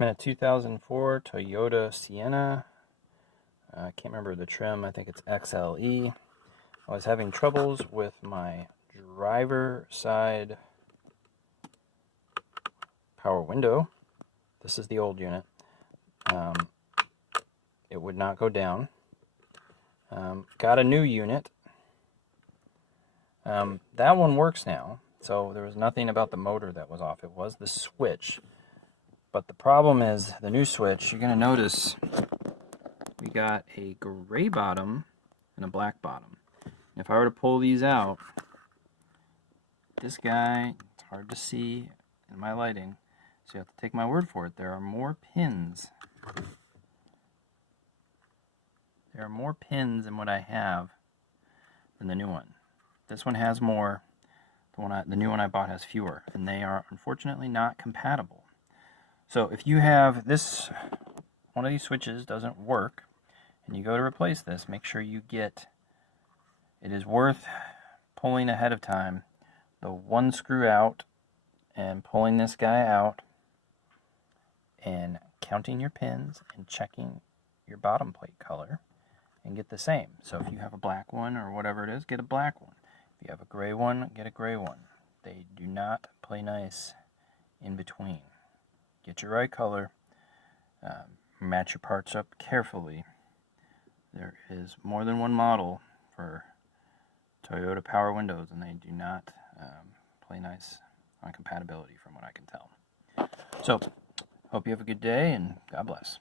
I'm in a 2004 Toyota Sienna. I can't remember the trim. I think it's XLE. I was having troubles with my driver side power window. This is the old unit. It would not go down. Got a new unit. That one works now, so there was nothing about the motor that was off. It was the switch. But the problem is the new switch, you're going to notice we got a gray bottom and a black bottom. If I were to pull these out, this guy, it's hard to see in my lighting, so you have to take my word for it. There are more pins. There are more pins in what I have than the new one. This one has more. The new one I bought has fewer, and they are unfortunately not compatible. So if you have this, one of these switches doesn't work, and you go to replace this, make sure you get, it is worth pulling ahead of time the one screw out and pulling this guy out and counting your pins and checking your bottom plate color and get the same. So if you have a black one or whatever it is, get a black one. If you have a gray one, get a gray one. They do not play nice in between. Get your right color, match your parts up carefully. There is more than one model for Toyota power windows, and they do not play nice on compatibility from what I can tell. So, hope you have a good day, and God bless.